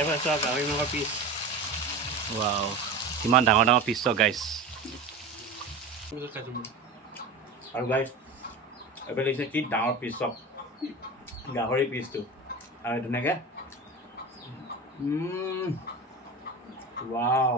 এবাৰ চোৱা গাহৰি মাংসৰ পিচ ৱাও কিমান ডাঙৰ ডাঙৰ পিচ চক গাইছ আৰু গাইছ এবাৰ দেখিছে কি ডাঙৰ পিচ চক গাহৰি পিচটো আৰু ধুনীয়াকৈ ৱাও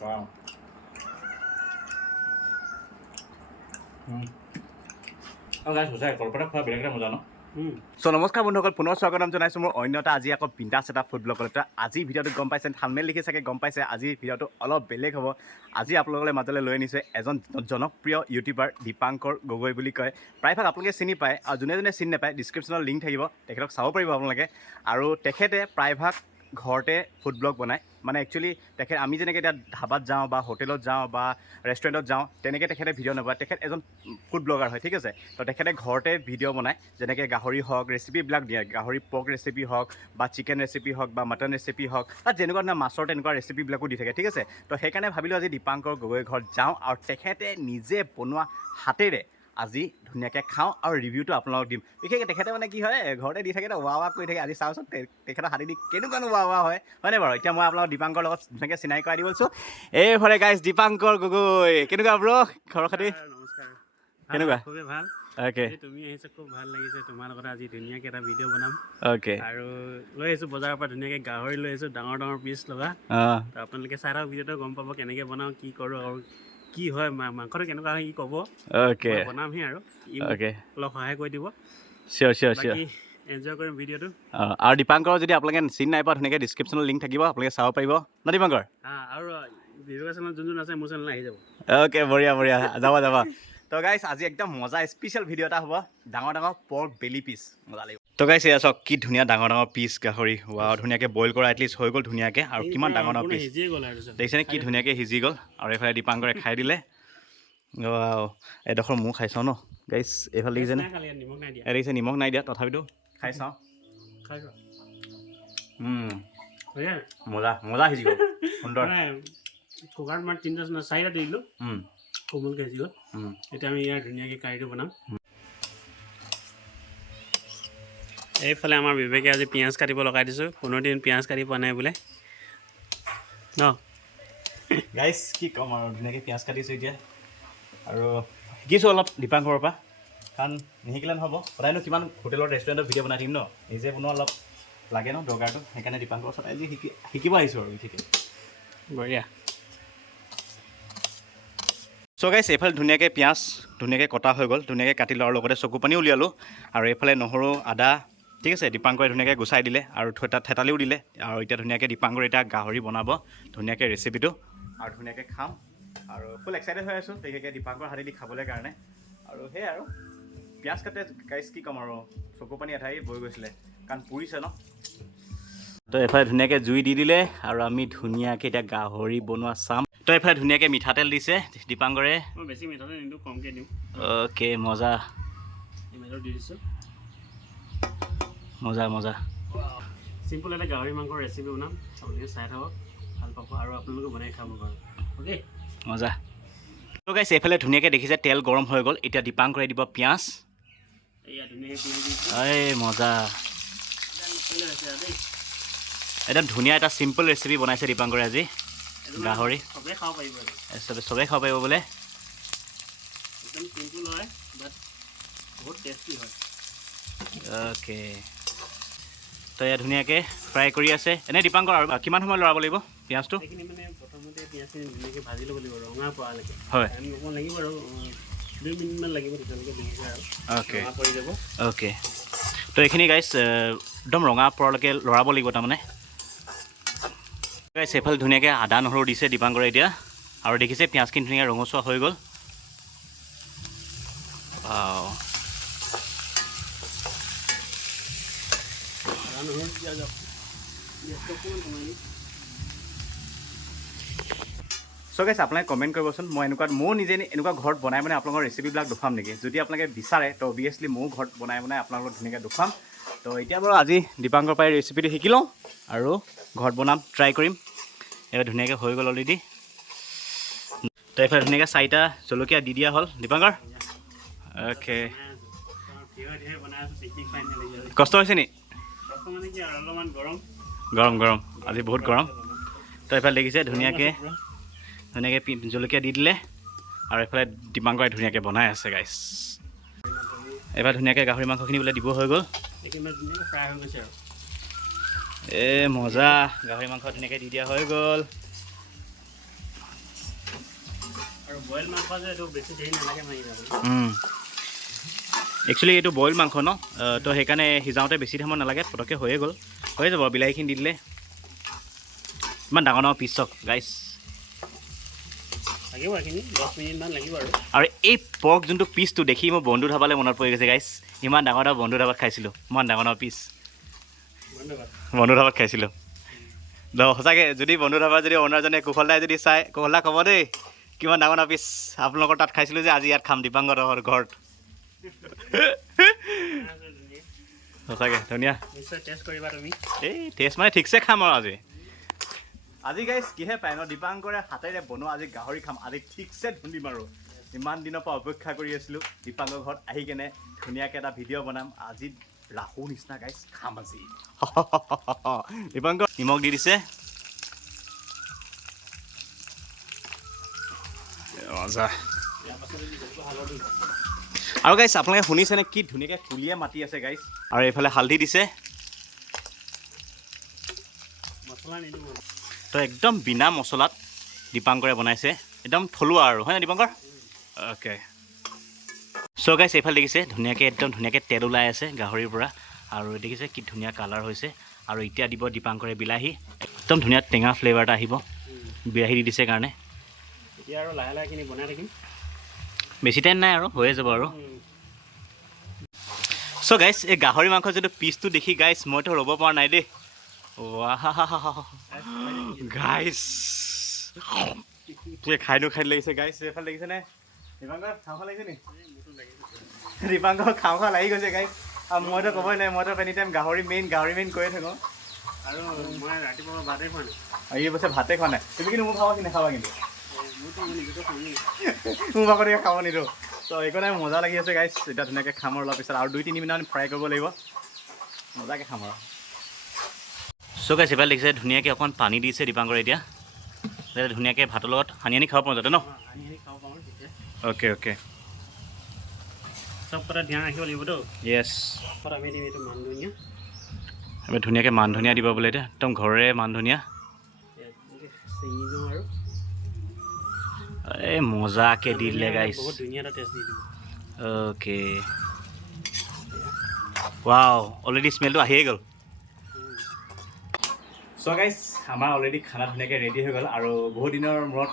ৱাও গাইছ সঁচাই কলপাতা খোৱা বেলেগ এটা মজা ন সো নমস্কাৰ বন্ধুসকল পুনৰ স্বাগতম জনাইছোঁ মোৰ অন্য এটা আজি আকৌ বিন্দাছ এটা ফুড ব্লগত আজি ভিডিঅ'টো গম পাইছে থাম্বনেল লিখি চাগে গম পাইছে আজি ভিডিঅ'টো অলপ বেলেগ হ'ব আজি আপোনালোকৰ মাজলৈ লৈ আনিছে এজন জনপ্ৰিয় ইউটিউবাৰ দীপাংকৰ গগৈ বুলি কয় প্ৰায়ভাগ আপোনালোকে চিনি পায় আৰু যোনে যোনে চিনি নাপায় ডিছক্ৰিপশ্যনত লিংক থাকিব তেখেতক চাব পাৰিব আপোনালোকে আৰু তেখেতে প্ৰায়ভাগ ঘৰতে ফুড ব্লগ বনায় মানে একচুৱেলি তেখেত আমি যেনেকৈ এতিয়া ধাবাত যাওঁ বা হোটেলত যাওঁ বা ৰেষ্টুৰেণ্টত যাওঁ তেনেকৈ তেখেতে ভিডিঅ' নবনায় তেখেত এজন ফুড ব্লগাৰ হয় ঠিক আছে তো তেখেতে ঘৰতে ভিডিঅ' বনায় যেনেকৈ গাহৰি হওক ৰেচিপিবিলাক দিয়ে গাহৰি পৰ্ক ৰেচিপি হওক বা চিকেন ৰেচিপি হওক বা মাটন ৰেচিপি হওক বা যেনেকুৱা ধৰণৰ মাছৰ তেনেকুৱা ৰেচিপিবিলাকো দি থাকে ঠিক আছে তো সেইকাৰণে ভাবিলোঁ আজি দীপাংকৰ গগৈ ঘৰত যাওঁ আৰু তেখেতে নিজে বনোৱা হাতেৰে আজি ধুনীয়াকৈ খাওঁ আৰু ৰিভিউটো আপোনালোকক দিম বিশেষকৈ তেখেতে মানে কি হয় ঘৰতে দি থাকে ৱা ৱা কৰি থাকে আজি চাওঁচোন তেখেতৰ হাতে দি কেনেকুৱানো ৱা ৱা হয়নে বাৰু এতিয়া মই আপোনালোক দীপাংকৰ লগত ধুনীয়াকৈ চিনাকি কৰাই দিব লৈছোঁ এইফালে গাইছ দীপাংকৰ গগৈ কেনেকুৱা ব্ৰ খবৰ খাতি নমস্কাৰ কেনেকুৱা খুবেই ভাল অ'কে তুমি আহিছে খুব ভাল লাগিছে তোমাৰ লগত আজি ধুনীয়াকৈ এটা ভিডিঅ' বনাম অ'কে আৰু লৈ আহিছোঁ বজাৰৰ পৰা ধুনীয়াকৈ গাহৰি লৈ আহিছোঁ ডাঙৰ ডাঙৰ পিচ লগা অঁ তো আপোনালোকে চাই থাকক ভিডিঅ'টো গম পাব কেনেকৈ বনাওঁ কি কৰোঁ আৰু কি হয় মাংসটো কেনেকুৱা হয় ই ক'ব অ'কে বনামহি আৰু ই অ'কে অলপ সহায় কৰি দিব চিয়'ৰ চিয়'ৰ চিয়'ৰ বাকী এনজয় কৰিম ভিডিঅ'টো আৰু দীপাংকৰ যদি আপোনালোকে চিনি নাই পোৱা ধুনীয়াকৈ ডিছক্ৰিপশ্যনত লিংক থাকিব আপোনালোকে চাব পাৰিব ন দীপাংকৰ আৰু ভিডিঅ' চেনেলত যোন আছে মোৰ চেনেল আহি যাব অ'কে বঢ়িয়া বঢ়িয়া যাব তো গাইছ আজি একদম মজা স্পেচিয়েল ভিডিঅ' এটা হ'ব ডাঙৰ ডাঙৰ পৰ্ক বেলি পিচ মজা লাগিব তো গাইছ এয়া চাওক কি ধুনীয়া ডাঙৰ ডাঙৰ পিচ গাহৰি ৱাও ধুনীয়াকৈ বইল কৰা এটলিষ্ট হৈ গ'ল ধুনীয়াকৈ আৰু কিমান ডাঙৰ ডাঙৰ পিচ সিজিয়ে গ'ল আৰু দেখিছেনে কি ধুনীয়াকৈ সিজি গ'ল আৰু এইফালে দীপাংকৰে খাই দিলে ৱাও এডোখৰ ময়ো খাই চাওঁ ন গাইছ এইফালে দেখিছেনে নিমখ নাই দিয়া দেখিছে নিমখ নাই দিয়া তথাপিতো খাই চাওঁ খাই যোৱা মজা মজা সিজি গ'ল সুন্দৰ কুকাৰত মই চাৰিটা দি দিলোঁ কোমলকৈ সিজি গ'ল এতিয়া আমি ইয়াৰ ধুনীয়াকৈ কাৰীটো বনাম এইফালে আমাৰ বিবেকে আজি পিঁয়াজ কাটিব লগাই দিছোঁ 15 দিন পিঁয়াজ কাটি পোৱা নাই বোলে ন গাইছ কি ক'ম আৰু ধুনীয়াকৈ পিঁয়াজ কাটিছোঁ এতিয়া আৰু শিকিছোঁ অলপ দীপাংকৰৰ পৰা কাৰণ নিশিকিলে নহ'ব সদায়নো কিমান হোটেলৰ ৰেষ্টুৰেণ্টত ভিডিঅ' বনাই থাকিম ন নিজে বনোৱা অলপ লাগে ন দৰকাৰটো সেইকাৰণে দীপাংকৰ ওচৰত আজি শিকিব আহিছোঁ আৰু বিশেষকৈ বঢ়িয়া চ' গাইছ এইফালে ধুনীয়াকৈ পিঁয়াজ ধুনীয়াকৈ কটা হৈ গ'ল ধুনীয়াকৈ কাটিলোঁ আৰু লগতে চকু পানীও উলিয়ালোঁ আৰু এইফালে নহৰু আদা ঠিক আছে দীপাংকৰে ধুনীয়াকৈ গুচাই দিলে আৰু তাত থেতালিও দিলে আৰু এতিয়া ধুনীয়াকৈ দীপাংকৰে এতিয়া গাহৰি বনাব ধুনীয়াকৈ ৰেচিপিটো আৰু ধুনীয়াকৈ খাম আৰু ফুল এক্সাইটেড হৈ আছোঁ বিশেষকৈ দীপাংকৰ হাতেদি খাবলৈ কাৰণে আৰু সেয়াই আৰু পিঁয়াজ কাটে গাইছ কি ক'ম আৰু চকু পানী এঠাই বৈ গৈছিলে কাৰণ পুৰিছে ন তো এইফালে ধুনীয়াকৈ জুই দি দিলে আৰু আমি ধুনীয়াকৈ এতিয়া গাহৰি বনোৱা চাম তো এইফালে ধুনীয়াকৈ মিঠাতেল দিছে দীপাংকৰে মই বেছি মিঠাতেল নিদিওঁ কমকৈ দিওঁ অ'কে মজা টমেটো দি দিছোঁ মজা মজা চিম্পল এটা গাহৰি মাংসৰ ৰেচিপি বনাম আপোনালোকে চাই থাকক ভাল পাব আৰু আপোনালোকে বনাই খাব পাৰে অ'কে মজা তো গাইছ এইফালে ধুনীয়াকৈ দেখিছে তেল গৰম হৈ গ'ল এতিয়া দীপাংকৰে দিব পিঁয়াজ এয়া ধুনীয়াকৈ পিঁয়াজ দিছোঁ এই মজা একদম ধুনীয়া এটা চিম্পল ৰেচিপি বনাইছে দীপাংকৰে আজি গাহৰি চবেই খাব পাৰিব চবেই খাব পাৰিব বোলে একদম চিম্পল হয় বাট বহুত টেষ্টি হয় অ'কে তো এয়া ধুনীয়াকৈ ফ্ৰাই কৰি আছে এনেই দীপাংকৰ আৰু কিমান সময় লৰাব লাগিব পিঁয়াজটো সেইখিনি মানে প্ৰথমতে পিঁয়াজখিনি ধুনীয়াকৈ ভাজি ল'ব লাগিব ৰঙা পৰালৈকে হয় টাইম অকণমান লাগিব আৰু 2 মিনিটমান লাগিব তেতিয়ালৈকে ধুনীয়াকৈ আৰু অ'কে ৰঙা পৰি যাব অ'কে তো এইখিনি গাইছ একদম ৰঙা পৰালৈকে লৰাব লাগিব তাৰমানে গাইছ এইফালে ধুনীয়াকৈ আদা নহৰু দিছে দীপাংকৰে এতিয়া আৰু দেখিছে পিঁয়াজখিনি ধুনীয়াকৈ ৰঙচুৱা হৈ গ'ল চ' গাইছ আপোনালোকে কমেণ্ট কৰিবচোন মই ময়ো নিজে এনেকুৱা ঘৰত বনাই আপোনালোকৰ ৰেচিপিবিলাক দেখুৱাম নেকি যদি আপোনালোকে বিচাৰে তো অভিয়াছলি ময়ো ঘৰত বনাই আপোনালোকক ধুনীয়াকৈ দেখুৱাম তো এতিয়া বাৰু আজি দীপাংকৰ পৰাই ৰেচিপিটো শিকি লওঁ আৰু ঘৰত বনাম ট্ৰাই কৰিম এবাৰ ধুনীয়াকৈ হৈ গ'ল অলৰেডি তো এইফালে ধুনীয়াকৈ 4টা জলকীয়া দি দিয়া হ'ল দীপাংকৰ অ'কে কষ্ট হৈছে নি গৰম গৰম আজি বহুত গৰম তো এইফালে দেখিছে ধুনীয়াকৈ জলকীয়া দি দিলে আৰু এইফালে দীপাংকৰে ধুনীয়াকৈ বনাই আছে গাইছ এইবাৰ ধুনীয়াকৈ গাহৰি মাংসখিনি বোলে দিব হৈ গ'ল মজা গাহৰি মাংস ধুনীয়াকৈ দি দিয়া হৈ গ'ল আৰু বইল মাংস যে এইটো বেছি দেৰি নালাগে মাৰি যাব একচুৱেলি এইটো বইল মাংস ন তো সেইকাৰণে সিজাওঁতে বেছি সময় নালাগে পটককৈ হৈয়ে গ'ল হৈ যাব বিলাহীখিনি দি দিলে ইমান ডাঙৰ ডাঙৰ পিছ চক গাইছ লাগিব এইখিনি 10 মিনিটমান লাগিব আৰু এই পৰ্ক যোনটো পিচটো দেখি মই বন্ধু ধাবালৈ মনত পৰি গৈছে গাইছ ইমান ডাঙৰ ডাঙৰ বন্ধু ধাবাত খাইছিলোঁ ইমান ডাঙৰ ডাঙৰ পিচ বন্ধু ধাবাত খাইছিলোঁ সঁচাকৈ যদি বন্ধু ধাবাত যদি অ'নাৰজনে কুশলদাই যদি চাই কুশলদা ক'ব দেই কিমান ডাঙৰ ডাঙৰ পিচ আপোনালোকৰ তাত খাইছিলোঁ যে আজি ইয়াত খাম দীপাংকৰৰ ঘৰত সঁচাকৈ ধুনীয়া এই টেষ্ট মানে ঠিকছে খাম আৰু আজি গাইছ কিহে পায় ন দীপাংকৰে হাতেৰে বনোৱা আজি গাহৰি খাম আজি ঠিকছে ধুন্দিম আৰু ইমান দিনৰ পৰা অপেক্ষা কৰি আছিলোঁ দীপাংকৰ ঘৰত আহি কেনে ধুনীয়াকৈ এটা ভিডিঅ' বনাম আজি ৰাহু নিচিনা গাইছ খাম আজি দীপাংকৰ নিমখ দি দিছে মজা আৰু গাইছ আপোনালোকে শুনিছেনে কি ধুনীয়াকৈ কুলিয়ে মাতি আছে গাইছ আৰু এইফালে হালধি দিছে তো একদম বিনা মছলাত দীপাংকৰে বনাইছে একদম থলুৱা আৰু হয়নে দীপাংকৰ অ'কে চ' গাইছ এইফালে দেখিছে ধুনীয়াকৈ একদম ধুনীয়াকৈ তেল ওলাই আছে গাহৰিৰ পৰা আৰু দেখিছে কি ধুনীয়া কালাৰ হৈছে আৰু এতিয়া দিব দীপাংকৰে বিলাহী একদম ধুনীয়া টেঙা ফ্লেভাৰ এটা আহিব বিলাহী দি দিছে কাৰণে এতিয়া আৰু লাহে লাহেখিনি বনাই থাকিম বেছি টাইম নাই আৰু হৈয়ে যাব আৰু চ' গাইছ এই গাহৰি মাংস যিটো পিচটো দেখি গাইছ মইতো ৰ'ব পৰা নাই দেই গাইছ খাই লাগিছে গাইছ এইফালে লাগিছেনে দীপাংকৰ খাওঁ লাগিছে নি দীপাংকৰ খাওঁ লাগি গৈছে গাইছ আৰু মইতো ক'বই নাই মইতো এনি টাইম গাহৰি মেইন কৈয়ে থাকোঁ আৰু মই ৰাতিপুৱা ভাতেই খোৱা নাই এই বছৰ ভাতে খোৱা নাই তুমি কিন্তু মোৰ খাবা কি নাখাবা কিন্তু মোৰ ভাগৰ খাব নিদিওঁ ত' একো নাই মজা লাগি আছে গাইছ এতিয়া ধুনীয়াকৈ খাম আৰু অলপ পিছত আৰু 2-3 মিনিটমান ফ্ৰাই কৰিব লাগিব মজাকৈ খাম আৰু চ' গাইছ এইফালে দেখিছে ধুনীয়াকৈ অকণ পানী দিছে দীপাংকৰ এতিয়া ধুনীয়াকৈ ভাতৰ লগত সানি আনি খাব পাৰোঁ যাতে ন অ'কে চব কথা ধ্যান ৰাখিব লাগিবতো য়েছ আমি দিম এইটো মান ধনিয়া আমি ধুনীয়াকৈ মান ধনিয়া দিব বোলে এতিয়া একদম ঘৰৰে মান ধনিয়া চিঙি দিওঁ আৰু এই মজাকৈ দি দিলে গাইছ বহুত ধুনীয়া এটা টেষ্ট দি দিম অ'কে ৱাও অলৰেডি স্মেলটো আহিয়ে গ'ল চ' গাইছ আমাৰ অলৰেডি খানা ধুনীয়াকৈ ৰেডি হৈ গ'ল আৰু বহুত দিনৰ মূৰত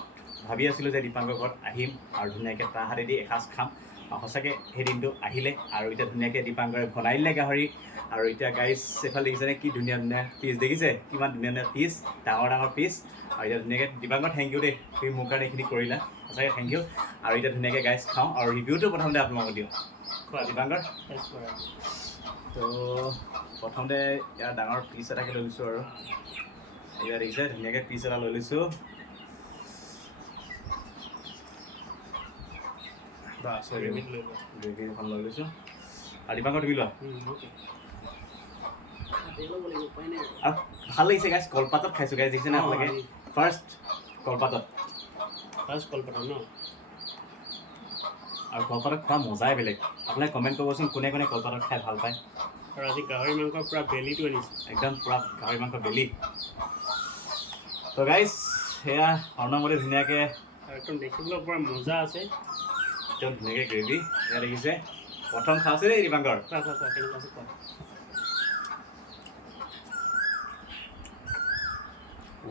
ভাবি আছিলোঁ যে দীপাংকৰ ঘৰত আহিম আৰু ধুনীয়াকৈ তাৰ হাতেদি এসাঁজ খাম সঁচাকৈ সেই দিনটো আহিলে আৰু এতিয়া ধুনীয়াকৈ দীপাংকৰে বনাই দিলে গাহৰি আৰু এতিয়া গাইছ এইফালে দেখিছেনে কি ধুনীয়া ধুনীয়া পিচ দেখিছে কিমান ধুনীয়া ধুনীয়া পিচ ডাঙৰ ডাঙৰ পিচ আৰু এতিয়া ধুনীয়াকৈ দীপাংকৰ থেংক ইউ দেই তুমি মোৰ কাৰণে এইখিনি কৰিলা সঁচাকৈ থেংক ইউ আৰু এতিয়া ধুনীয়াকৈ গাইছ খাওঁ আৰু ৰিভিউটো প্ৰথমতে আপোনালোকক দিওঁ কোৱা দীপাংকৰ তো প্ৰথমতে ইয়াৰ ডাঙৰ পিচ এটাকে লৈ লৈছোঁ আৰু এতিয়া দেখিছে ধুনীয়াকৈ পিচ এটা লৈ লৈছোঁ গ্ৰেভি এখন লৈ লৈছোঁ আৰু দীপাংকৰ তুমি লোৱা আৰু ভাল লাগিছে গাইছ কলপাতত খাইছোঁ গাইছ দেখিছেনে আপোনালোকে ফাৰ্ষ্ট কলপাতত ন আৰু কলপাতত খোৱা মজাই বেলেগ আপোনালোকে কমেণ্ট কৰিবচোন কোনে কোনে কলপাতত খাই ভাল পায় আৰু আজি গাহৰি মাংস পূৰা বেলিটো আনিছে একদম পূৰা গাহৰি মাংস বেলি তো গাইছ সেয়া অৰ্ণমতে ধুনীয়াকৈ একদম দেখিবলৈ পূৰা মজা আছে একদম ধুনীয়াকৈ গ্ৰেভি এয়া দেখিছে প্ৰথম খাইছে দেই দীপাংকৰ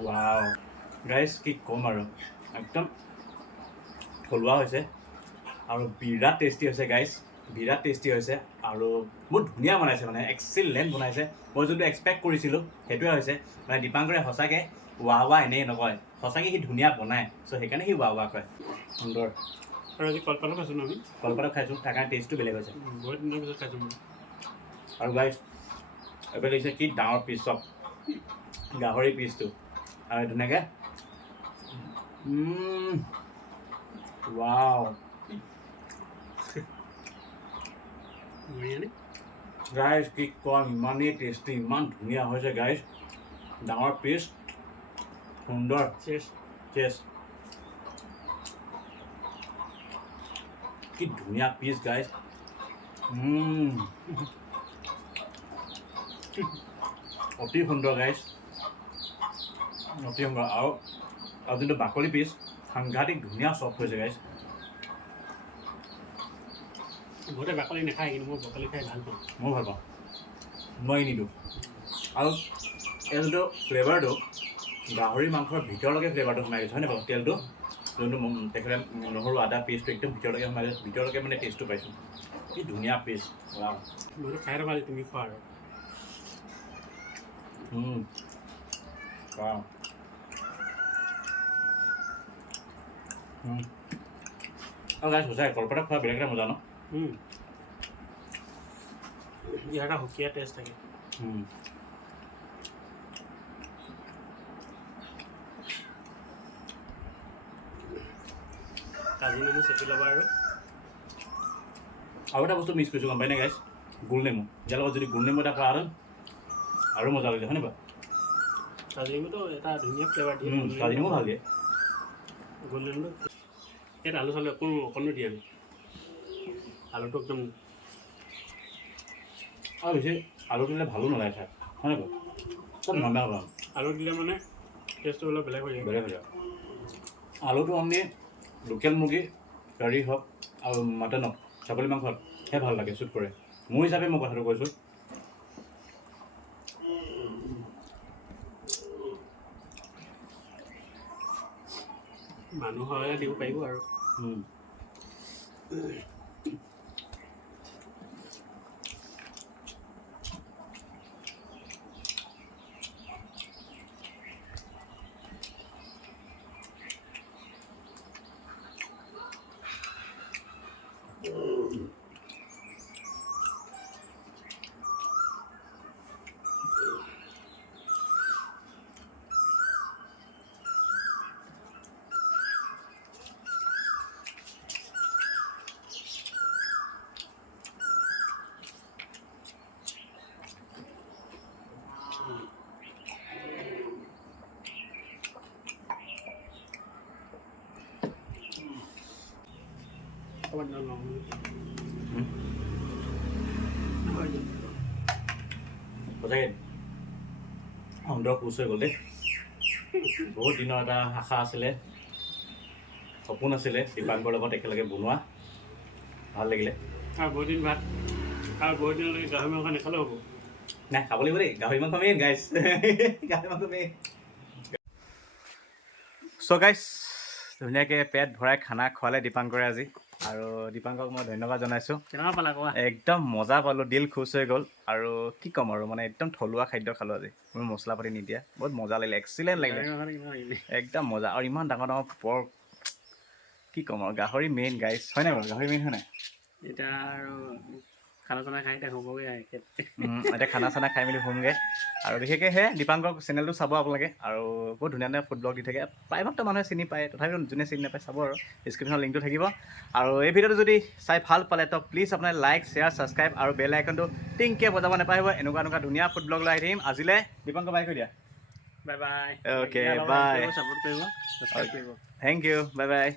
ৱাও গাইছ কি ক'ম আৰু একদম থলুৱা হৈছে আৰু বিৰাট টেষ্টি হৈছে গাইছ বিৰাট টেষ্টি হৈছে আৰু বহুত ধুনীয়া বনাইছে মানে এক্সিলেণ্ট বনাইছে মই যোনটো এক্সপেক্ট কৰিছিলোঁ সেইটোৱে হৈছে মানে দীপাংকৰে সঁচাকৈ ৱা এনেই নকয় সঁচাকৈ সি ধুনীয়া বনায় চ' সেইকাৰণে সি ৱা কয় সুন্দৰ আৰু আজি কলপাতত খাইছোঁ ন আমি কলপাতত খাইছোঁ তাৰ কাৰণে টেষ্টটো বেলেগ হৈছে বহুত দিনৰ পিছত খাইছোঁ মই আৰু গাইছ এইফালে দেখিছে কি ডাঙৰ পিচ চব গাহৰি পিচটো আৰু ধুনীয়াকৈ ৱাও গাইজ কি কম ইমানেই টেষ্টি ইমান ধুনীয়া হৈছে গাইজ ডাঙৰ পিচ সুন্দৰ চেষ্ট কি ধুনীয়া পিচ গাইজ অতি সুন্দৰ গাইজ অতি সুন্দৰ আৰু যোনটো বাকলি পিচ সাংঘাতিক ধুনীয়া চফ্ট হৈছে গাইজ বহুতে বাকলি নাখায় কিন্তু মই বাকলি খাই ভাল পাওঁ মই ভাল পাওঁ মই নিদিওঁ আৰু এই যোনটো ফ্লেভাৰটো গাহৰি মাংসৰ ভিতৰলৈকে ফ্লেভাৰটো সোমাই গৈছে হয় নাই বাৰু তেলটো যোনটো তেখেতে নহৰু আদা পেষ্টটো একদম ভিতৰলৈকে সোমাই গৈছে ভিতৰলৈকে মানে টেষ্টটো পাইছোঁ কি ধুনীয়া পেষ্ট মইতো খাই থকা তুমি খোৱা আৰু আৰু গাইজ সঁচাই কলপাতত খোৱা বেলেগ এটা মজা ন ইয়াৰ এটা সুকীয়া টেষ্ট থাকে কাজি নেমু চেপি ল'বা আৰু এটা বস্তু মিছ কৰিছোঁ গম পাই নে গাইজ গোল নেমু ইয়াৰ লগত যদি গোল নেমু এটা খোৱা আৰু মজা লাগিলে হয় নে বাৰু কাজি নেমুটো এটা ধুনীয়া ফ্লেভাৰ দিয়ে কাজি নেমু ভাল দিয়ে গোল নেমুটো ইয়াত আলু চালু অকণো দিয়া নাই আলুটো একদম আৰু বেছি আলু দিলে ভালো নালাগে খাই হয় নাই বাৰু চব নৰ্মেল হ'ব আলু দিলে মানে টেষ্টটো অলপ বেলেগ হৈ যায় বেলেগ হৈ যায় আলুটো আমি লোকেল মুৰ্গী কাৰী হওক আৰু মাটন হওক ছাগলী মাংসত সেই ভাল লাগে শ্বুট কৰে মোৰ হিচাপে মই কথাটো কৈছোঁ মানুহৰ দিব পাৰিব আৰু সঁচাকৈ সুন্দৰ কোচ হৈ গ'ল দেই বহুত দিনৰ এটা আশা আছিলে সপোন আছিলে দীপাংকৰ লগত একেলগে বনোৱা ভাল লাগিলে আৰু বহুত দিন ভাত আৰু বহুত দিনলৈকে গাহৰি মাংস নাখালেও হ'ব নাই খাব লাগিব দেই গাহৰি মাংস মেইন গাইজ গাহৰি মাংস মেইন চ' গাইজ ধুনীয়াকৈ পেট ভৰাই খানা খোৱালে দীপাংকৰে আজি আৰু দীপাংকক মই ধন্যবাদ জনাইছোঁ কেনেকুৱা পালা কোৱা একদম মজা পালোঁ দিল খুচ হৈ গ'ল আৰু কি ক'ম আৰু মানে একদম থলুৱা খাদ্য খালোঁ আজি মোৰ মছলা পাতি নিদিয়া বহুত মজা লাগিলে এক্সিলেণ্ট লাগিলে একদম মজা আৰু ইমান ডাঙৰ ডাঙৰ পৰ্ক কি ক'ম আৰু গাহৰি মেইন গাইজ হয় নাই বাৰু গাহৰি মেইন হয় নাই এতিয়া আৰু খানা চানা খাই এতিয়া হ'বগৈ এতিয়া খানা চানা খাই মেলি হোমগৈ আৰু বিশেষকৈ সেই দীপাংকৰ চেনেলটো চাব আপোনালোকে আৰু বহুত ধুনীয়া ধুনীয়া ফুড ব্লগ দি থাকে প্ৰায়ভাগতো মানুহে চিনি পায় তথাপিও যোনে চিনি নাপায় চাব আৰু ডিছক্ৰিপশ্যনত লিংকটো থাকিব আৰু এই ভিডিঅ'টো যদি চাই ভাল পালে তো প্লিজ আপোনাৰ লাইক শ্বেয়াৰ ছাবস্ক্ৰাইব আৰু বেল আইকনটো টিংকৈ বজাব নাপাহিব এনেকুৱা ধুনীয়া ফুড ব্লগ লৈ আহি থাকিম আজিলৈ দীপাংকৰ বাই কৈ দিয়া bye bye okay bye support কৰিব ছাবস্ক্ৰাইব কৰিব থেংক ইউ বাই বাই